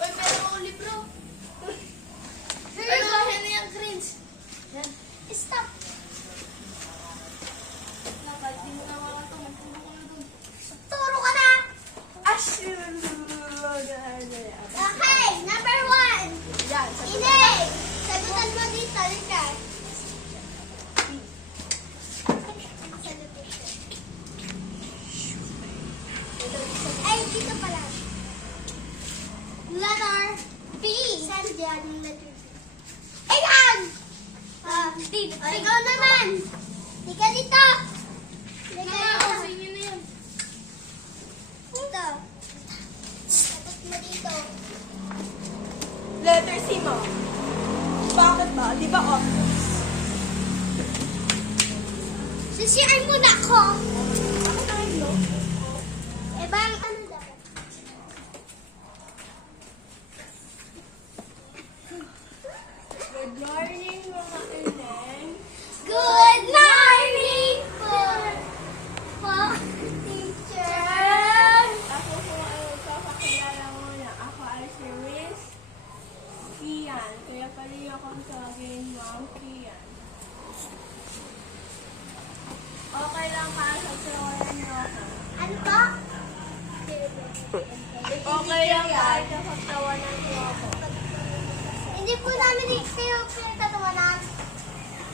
Uy, meron akong libro. Here you go. Ano yung cringe? Yan. Stop. Kahit di mo naman ito, magturo ko na dun. Turo ka na! Okay, number 1. Yan, Ine! Sagutan mo dito, Lika. Ay, dito pala. Letter B. Saan dyan yung letter B? Ayan! Ikaw naman! Ika dito! Ika dito! Sa inyo na yun. Dito. Sagot mo dito. letter C mo. Bakit ba? Di ba obvious? Sisiyan mo na ako! Ako na yun, no? Eh, bang ano dapat? Good morning, mga ineng. Good morning po, teacher! Ako po ay magpapakilala muna. Ako ay si Miss Kian. Kaya pali akong tawagin Ma'am Kian. Okay lang pa sa tawanan niyo ako. Ano po? Okay lang kahit kapagtawanan niyo ako. Hindi po namin kayo pinagtatawanan.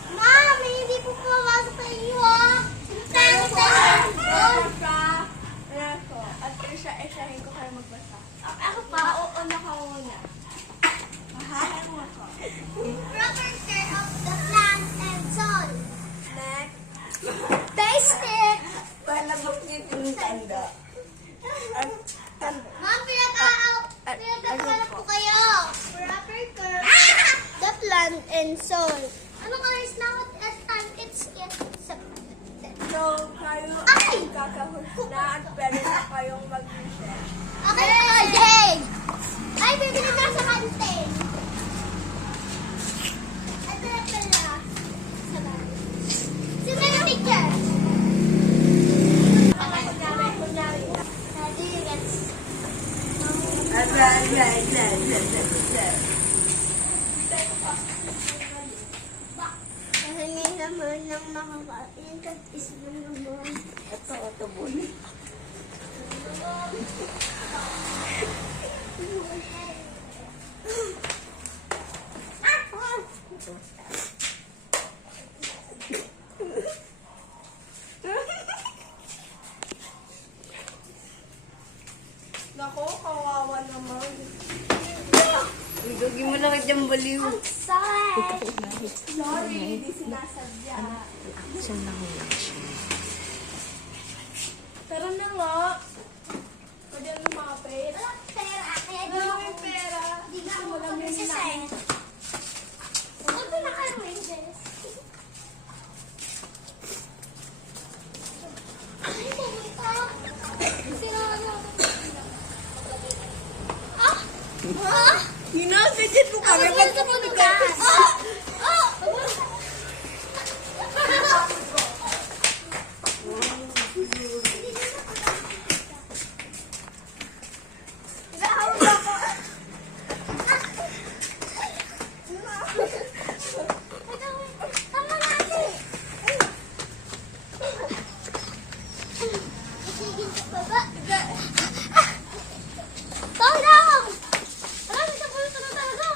Ma'am, hindi po pumasok sa iyo. Ano ko? At isa-isahin ko kayo magbasa. Ako pa. Pauuna ka muna. Mahahan mo ako. Proper care of the plant and soil. Next. Basic. Palabok niyo yung tanda. Ma'am, pinag-aaral po kayo. Proper care of the plant and soil. Ano ka is now at time it's So, kayo Ay! ay kakahus na at pwede na kayong mag-research. Okay, okay. Ay, bibili na sa kantin. Ito na pala. Sino yung teacher? Daddy, let's... Kasi naman ng makakain at is naman. Ito, buli. Nako, kawawa naman. Igagi mo lang dyan baliw. I'm sorry. Sorry, hindi sinasadya. Saan nahulog siya? Tara na nga. Pwede ang lumapit. Walang pera. Kaya di Wala ako may pera. Di na ako Wala may magsasay. Huwag na naka-ranges. Ay, pumunta. Sino? Ah! Ah! Hinasadyan mo kami. Ano sa punugan? Ah! Ah! Tama natin. Isigil ka pa ba? Tolong! Alam, isa po na talaga.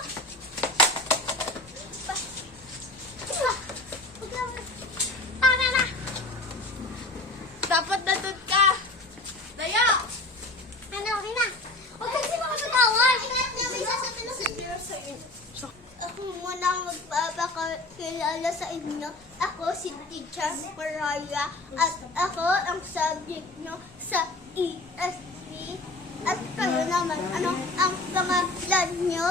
Tama na. Dapat natut ka. Daya! Ano, okay na. Huwag kasi makapagawal. May sasabihin na sa inyo. Ako muna ang magpapakilala sa inyo. Ako si Teacher Mariah at ako ang subject nyo sa ESP. At kayo naman, ano ang pangalan nyo?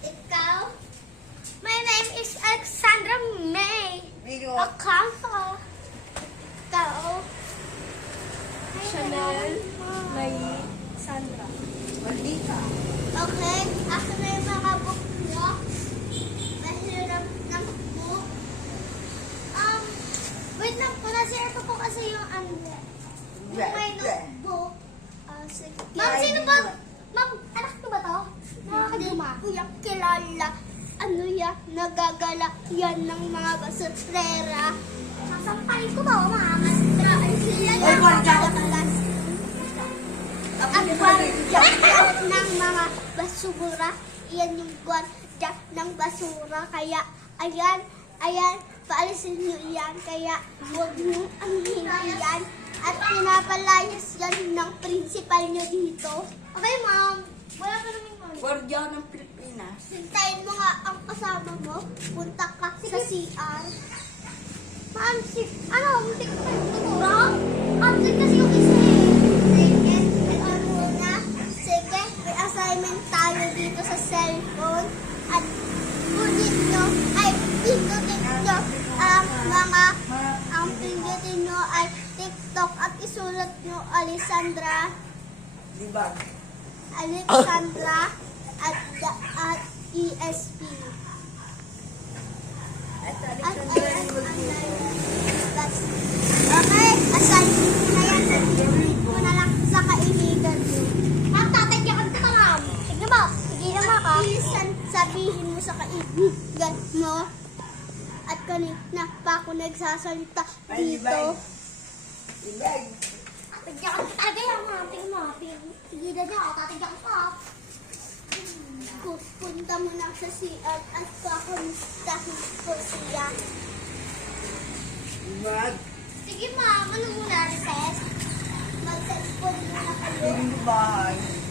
Ikaw? My name is Alexandra May Acampo. Ikaw? Chanel, May, Sandra. Maldita. Okay, ako na yung mga book nyo. Mahirap ng book. Wait lang po, na-share ko po kasi yung may notebook. Sige. Ma'am, sino ba? Ma'am, anak ko ba to? ko yung kilala. Ano yan? Nagagala yan ng mga basurera. Sasampalin ko ba o mga ay sila Ay, gwardiya! Ang gwardiya ng mga basura. Yan yung gwardiya ng basura. Kaya, ayan, paalisin nyo yan. Kaya, huwag nyo anuhin yan. At pinapalayas yan ng principal nyo dito. Okay, ma'am. Wala ka namin ma'am. Gwardiya ng Pilipinas. Hintayin mo nga ang kasama mo. Punta ka sa CR. Ma'am, muntik ka pa tuturo? Absent kasi yung isa eh. Sige, ano na? Sige, may assignment tayo dito sa cellphone. At pindutin nyo ang pindutin nyo ay TikTok at isulat nyo Alessandra. Diba? Alexandra at ESP. Okay, assign na yan. Sabihin ko na lang sa kaibigan mo. Ma'am, tatagyakan ka ma'am. Sige ba? Sige na ka. Sabihin mo sa kaibigan mo. At kanina pa ako nagsasalita dito. Ibig. Tatagyakan ka talaga yan ma'am. Tingnan mo. Sige na niya ako. Tatagyakan ka. Pupunta mo na sa CR at kakamustahin ko siya. Ibig. Sige ma'am, ano muna, recess? Mag-cellphone muna kayo. Hindi bahay.